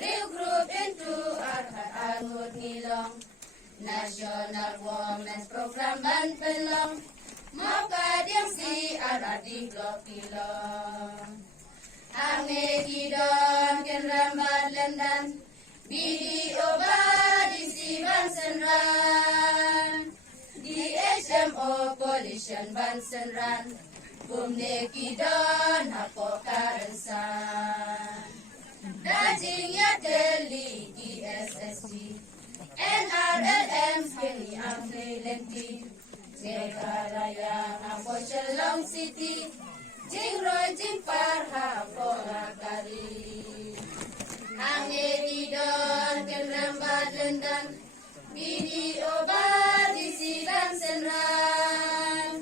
Drill group into Arhat Angut Nilong National Women's Program Ban Pelong Maka diang si Arhat di Blok Kilong Ame Gidon Ken Rambat Lendan Bidi Oba di si Ban Senran Di HMO Coalition Ban Senran Bumde Gidon Hako Karensan Dajing ya Delhi DSSG NRLM Skinny Amri Lenti Negaraya Ambo Shalom City Jing Roy Jing Parha Fora Kari Hange Didon Kenramba Lendan Bidi Oba di Silan Senran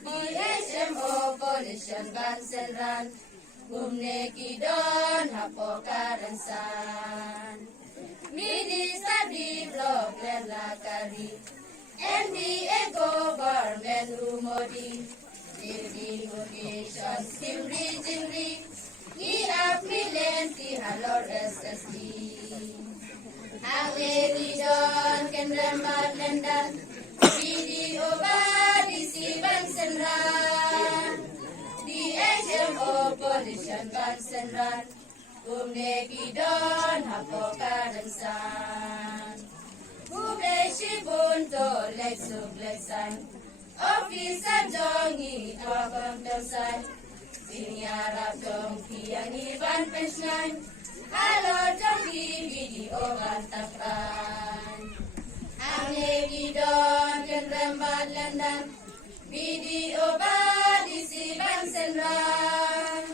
BHMO Coalition Ban Senran Bumne Kidon Hapo Karensan Midi Sabi Blok Lela Kari NDA Government Rumodi Dirdi Location Simri Jimri Ni Apri Lenti Halor SSD Hange Didon Kenrembat Lendan Bidi Oba di Siban Senran HMO Coalition Ban Senran Bumne Kidon Hapo Karensan Bube Shibun To Lek Suk Leksan Officer Jongi Tua Kompelsan Sinyarap Jong Kiani Ban Pensnan Halo Jongi Video Bantapan Ange Kidon Ken Rembat Lendan Video Badi si Ban Senran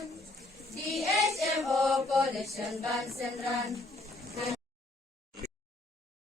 DHMO Coalition Ban Senran